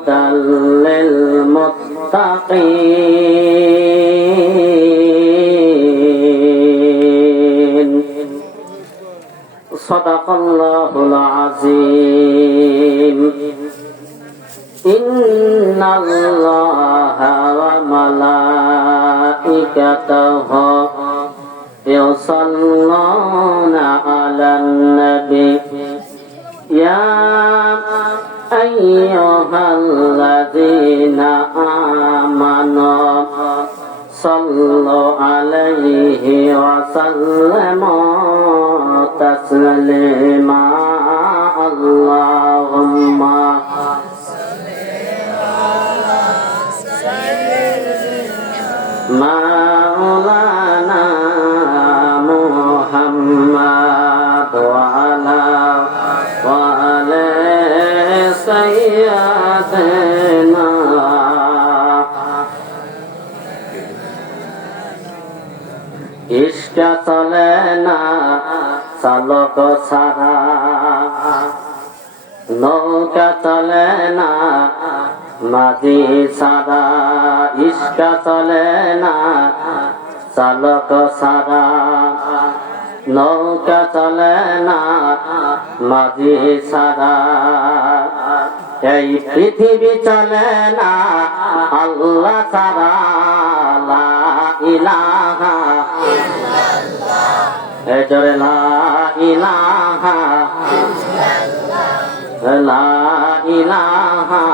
هدى للمتقين صدق الله العظيم إن الله وملائكته يصلون على النبي يا أيها الذين آمنوا صلوا عليه وسلموا تسليما اللهم مولانا محمد وعلى آل سيدنا ইশক চলে না চালক ছাড়া নৌকা চলে না মাঝি ছাড়া ইশক চলে না চালক ছাড়া নৌকা চলে না মাঝি ছাড়া এই পৃথিবী চলে না আল্লাহ ছাড়া লা ইলাহা ইল্লাল্লাহ এজরে লা ইলাহা ইল্লাল্লাহ লা ইলাহা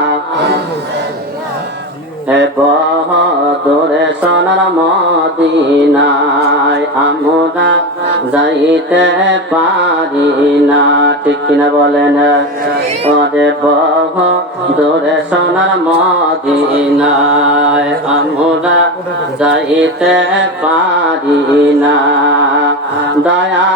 হে বদরে সোনার মদিনায় আমরা যাইতে পারি না ঠিক কিনা বলেন ওরে বদরে সোনার মদিনায় আমরা যাইতে পারি না দয়া